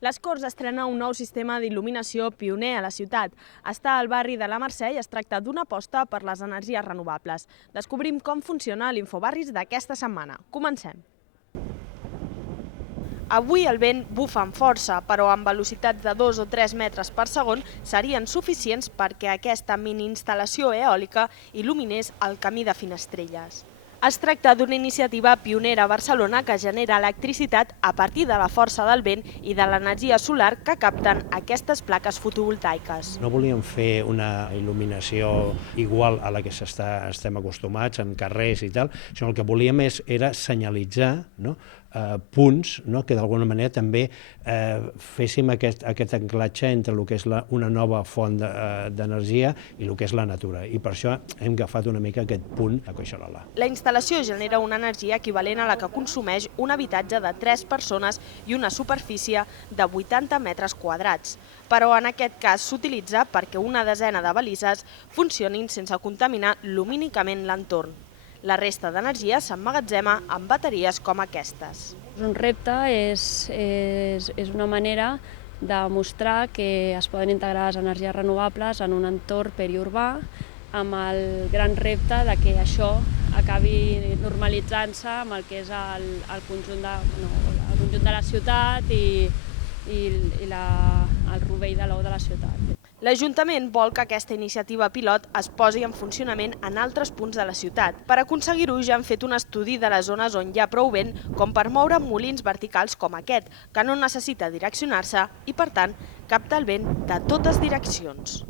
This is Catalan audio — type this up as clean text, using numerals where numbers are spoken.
Les Corts estrena un nou sistema d'il·luminació pioner a la ciutat. Està al barri de la Mercè i es tracta d'una aposta per les energies renovables. Descobrim com funciona l'Infobarris d'aquesta setmana. Comencem. Avui el vent bufa amb força, però amb velocitats de 2 o 3 metres per segon serien suficients perquè aquesta mini-instal·lació eòlica il·luminés el camí de Finestrelles. Es tracta d'una iniciativa pionera a Barcelona que genera electricitat a partir de la força del vent i de l'energia solar que capten aquestes plaques fotovoltaiques. No volíem fer una il·luminació igual a la que estem acostumats en carrers i tal, sinó el que volíem era senyalitzar punts que d'alguna manera també féssim aquest anclatge entre el que és una nova font d'energia i el que és la natura. I per això hem agafat una mica aquest punt a Collserola. La instal·lació genera una energia equivalent a la que consumeix un habitatge de 3 persones i una superfície de 80 metres quadrats. Però en aquest cas s'utilitza perquè una desena de balises funcionin sense contaminar lumínicament l'entorn. La resta d'energia s'emmagatzema amb bateries com aquestes. Un repte és una manera de mostrar que es poden integrar les energies renovables en un entorn periurbà amb el gran repte de que això acabi normalitzant-se amb el que és el conjunt de la ciutat i el rovell de l'ou de la ciutat. L'Ajuntament vol que aquesta iniciativa pilot es posi en funcionament en altres punts de la ciutat. Per aconseguir-ho ja han fet un estudi de les zones on hi ha prou vent com per moure molins verticals com aquest, que no necessita direccionar-se i, per tant, capta el vent de totes direccions.